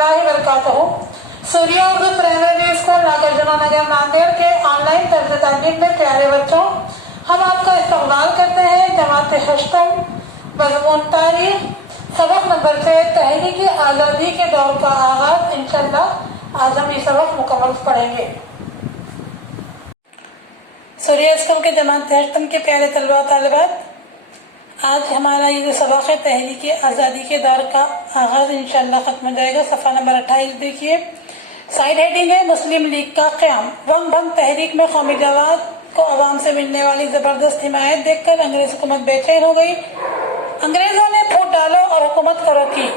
रहमतुल्लाहि व बरकातहू। Surya Urdu primary school Nagarjuna नगर नांदेड़ के ऑनलाइन तर्ज तालीम में प्यारे बच्चों, हम आपका इस्तकबाल करते हैं। जमात हश्तम मज़मून तारीख सबक नंबर से तहरीक आज़ादी के दौर का आगाज। इंशाअल्लाह आज हम ये सबक मुकम्मल पढ़ेंगे। सूर्या स्कूल के जमात हश्तम के प्यारे तलबा तालिबात, आज हमारा ये जो सबक है तहरीक आज़ादी के दौर का आगाज इंशाअल्लाह खत्म हो जाएगा। सफ़ा नंबर 28 देखिए। साइड हेडिंग है मुस्लिम लीग का क़याम। वंग भंग तहरीक में कौमी जवाब को अवाम से मिलने वाली जबरदस्त हिमायत देखकर अंग्रेज हुकूमत बेचैन हो गई। अंग्रेजों ने फूट डालो और हुकूमत करो की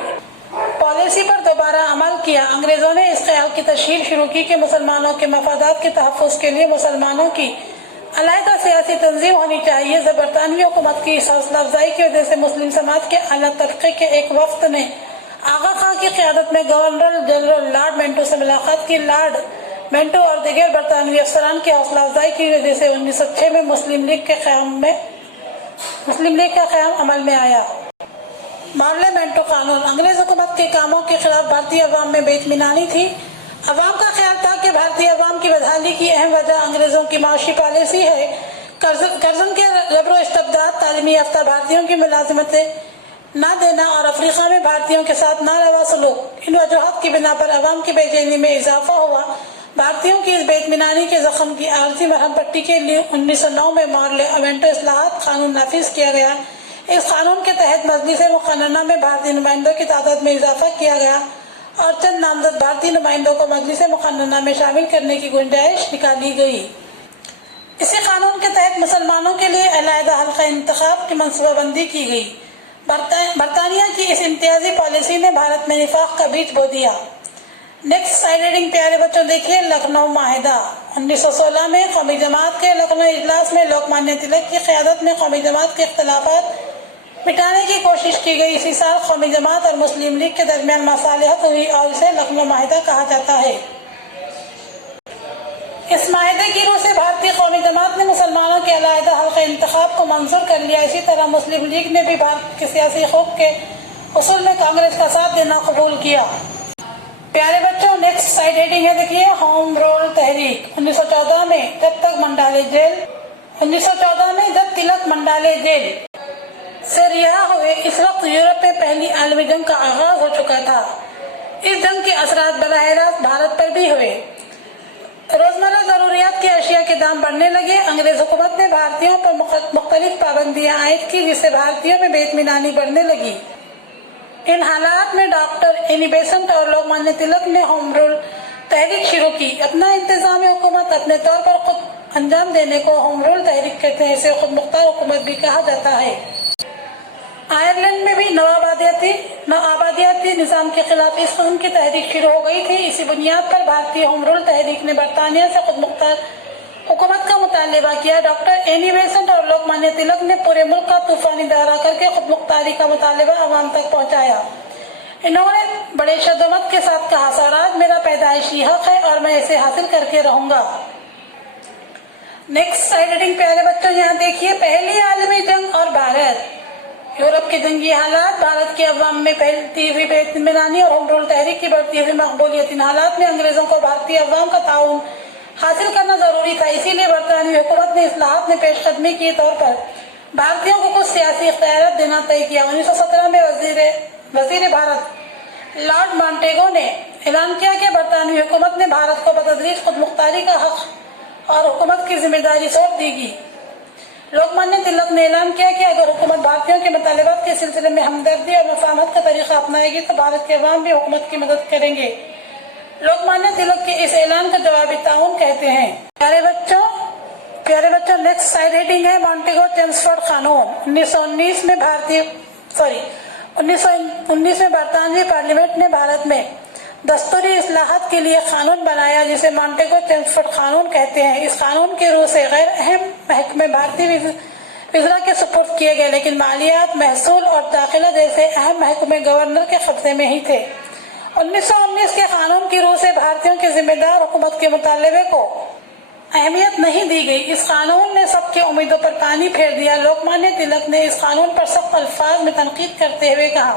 पॉलिसी पर दोबारा अमल किया। अंग्रेजों ने इस ख्याल की तशहीर शुरू की कि मुसलमानों के मफादात के तहफ़्फ़ुज़ के लिए मुसलमानों की अलहदा सियासी तंजीम होनी चाहिए। बरतानवी हुकूमत की इस हौसला अफजाई की वजह से मुस्लिम समाज के आला तबके के एक वफ्द ने आगा खां की क़यादत में गवर्नर जनरल लॉर्ड मेंटो से मुलाकात की। लॉर्ड मेंटो और दिगर बरतानवी अफसरान की हौसला अफजाई की वजह से 1906 में मुस्लिम लीग का क़याम अमल में आया। मामले मेंटो कानून। अंग्रेज हुकूमत के कामों के खिलाफ भारतीय अवाम में बेइत्मीनानी थी। अवाम का ख्याल था कि भारतीय अवाम की बदहाली की अहम वजह अंग्रेजों की माशी पॉलिसी है। कर्जन के रबरो इस्तबदाद, तालीमी याफ्ता भारतीयों की मुलाजिमतें न देना और अफ्रीका में भारतीयों के साथ नारवा सलूक, इन वजूहात की बिना पर अवाम की बेचैनी में इजाफा हुआ। भारतीयों की इस बेइत्मीनानी के जख्म की आर्जी मरहम पट्टी के लिए 1909 में मॉरले अवेंटो इस्लाहात कानून नाफिज किया गया। इस कानून के तहत मजलिस मुक़न्नना में भारतीय नुमाइंदों की तादाद में इजाफा किया गया और चंद नामजद भारतीय नुमाइंदों को मजलिस मुक़न्नना में शामिल करने की गुंजाइश निकाली गई। इसी कानून के तहत मुसलमानों के लिए अलहदा हल्का इंतखाब की मनसूबाबंदी की गई। बरतानिया की इस इम्तियाजी पॉलिसी ने भारत में निफाक का बीज बो दिया। नेक्स्ट साइड हेडिंग प्यारे बच्चों देखिए। लखनऊ माहिदा। 1916 में कौमी जमात के लखनऊ इजलास में लोकमान्य तिलक की क़यादत में कौमी जमात के इख्तलाफात मिटाने की कोशिश की गई। इसी साल कौमी जमात और मुस्लिम लीग के दरमियान मसालिहत हुई और इसे लखनऊ माहिदा कहा जाता है। इस माहिदे की रूह से भारतीय कौमी जमात ने मुसलमानों के अलहदा हल्का इंतखाब को मंजूर कर लिया। इसी तरह मुस्लिम लीग ने भी भारत के सियासी हुकूक के उसूल में कांग्रेस का साथ देना कबूल किया। प्यारे बच्चों नेक्स्ट साइड हेडिंग है देखिए। होम रूल तहरीक। 1914 में जब तिलक मंडाले जेल से रिहा हुए, इस वक्त यूरोप में पहली आलमी जंग का आगाज हो चुका था। इस जंग के असरात बराह रास्त भारत पर भी हुए। रोजमर्रा जरूरियात की अशिया के दाम बढ़ने लगे। अंग्रेज हुकूमत ने भारतीयों पर मुख्तलिफ पाबंदियां आयद की, जिससे भारतीयों में बेइत्मीनानी बढ़ने लगी। इन हालात में डॉक्टर एनी बेसेंट और लोकमान्य तिलक ने होम रूल तहरीक शुरू की। अपना इंतजाम हुकूमत अपने तौर पर खुद अंजाम देने को होम रूल तहरीक कहते हैं। इसे खुद मुख्तार हुकूमत भी कहा जाता है। आयरलैंड में भी नवाबादियाती निज़ाम के खिलाफ इस किस्म की तहरीक शुरू हो गई थी। इसी बुनियाद पर भारतीय होम रूल तहरीक ने बरतानिया से खुद मुख्तार हुकूमत का मुतालबा किया। डॉक्टर एनी बेसेंट और लोकमान्य तिलक ने पूरे मुल्क का तूफानी दौरा करके खुद मुख्तारी का मुतालबा अवाम तक पहुँचाया। इन्होंने बड़े शद्दमत के साथ कहा, स्वराज मेरा पैदाइशी हक है और मैं इसे हासिल करके रहूंगा। नेक्स्ट साइड हेडिंग प्यारे बच्चों यहाँ देखिए। पहली आलमी जंग और भारत। यूरोप के जंगी हालात, भारत के अवाम में फैलती हुई बेइत्मीनानी और होम रूल तहरीक की बढ़ती हुई मकबूलियत। इन हालात में अंग्रेजों को भारतीय अवाम का ताउन हासिल करना जरूरी था। इसीलिए बरतानवी हुकूमत ने इस्लाहात में पेशकदमी के तौर पर भारतीयों को कुछ सियासी इख्तियारात देना तय किया। 1917 में वजीर भारत लॉर्ड मॉन्टेगो ने ऐलान किया कि बरतानवी हुकूमत ने भारत को बतदरीज खुद मुख्तारी का हक और हुकूमत की जिम्मेदारी सौंप देगी। लोकमान्य तिलक ने ऐलान किया कि अगर हुकूमत भारतीयों के मुतालिबात के सिलसिले में हमदर्दी और मफाहमत का तरीका अपनाएगी तो भारत के अवाम भी हुकूमत की मदद करेंगे। लोकमान्य तिलक के इस ऐलान को जवाबी ताउन कहते हैं। प्यारे बच्चों नेक्स्ट साइड हेडिंग है मॉन्टेगो चेम्सफोर्ड कानून। 1919 में बरतानवी पार्लियामेंट ने भारत में दस्तूरी इस्लाहात के लिए कानून बनाया, जिसे मॉन्टेगो चेम्सफोर्ड कानून कहते हैं। इस कानून के रूह से गैर अहम महकमे भारतीय विज़रा के सुपुर्द किए गए, लेकिन मालियात, महसूल और दाखिला जैसे अहम महकमे गवर्नर के कब्जे में ही थे। 1919 के कानून की रूह से भारतीयों के जिम्मेदार हुकूमत के मुतालबे को अहमियत नहीं दी गई। इस कानून ने सबके उम्मीदों पर पानी फेर दिया। लोकमान्य तिलक ने इस कानून पर सख्त अल्फाज में तनकीद करते हुए कहा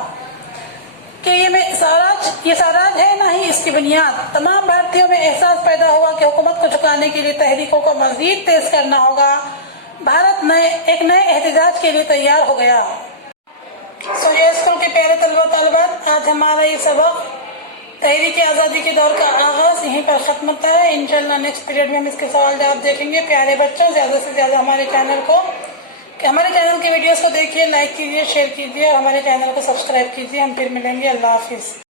कि ये साराज है ना ही इसकी बुनियाद। तमाम भारतीयों में एहसास पैदा हुआ कि हुकूमत को झुकाने के लिए तहरीकों को मजीद तेज करना होगा। भारत एक नए एहतजाज के लिए तैयार हो गया। ये स्कूल के प्यारे तलबा तलबात, आज हमारा ये सबक तहरीक आज़ादी के दौर का आगाज यहीं पर खत्म होता है। इंशाल्लाह नेक्स्ट पीरियड में हम इसके सवाल जवाब देखेंगे। प्यारे बच्चों, ज़्यादा से ज़्यादा हमारे चैनल की वीडियोस को देखिए, लाइक कीजिए, शेयर कीजिए और हमारे चैनल को सब्सक्राइब कीजिए। हम फिर मिलेंगे। अल्लाह हाफिज़।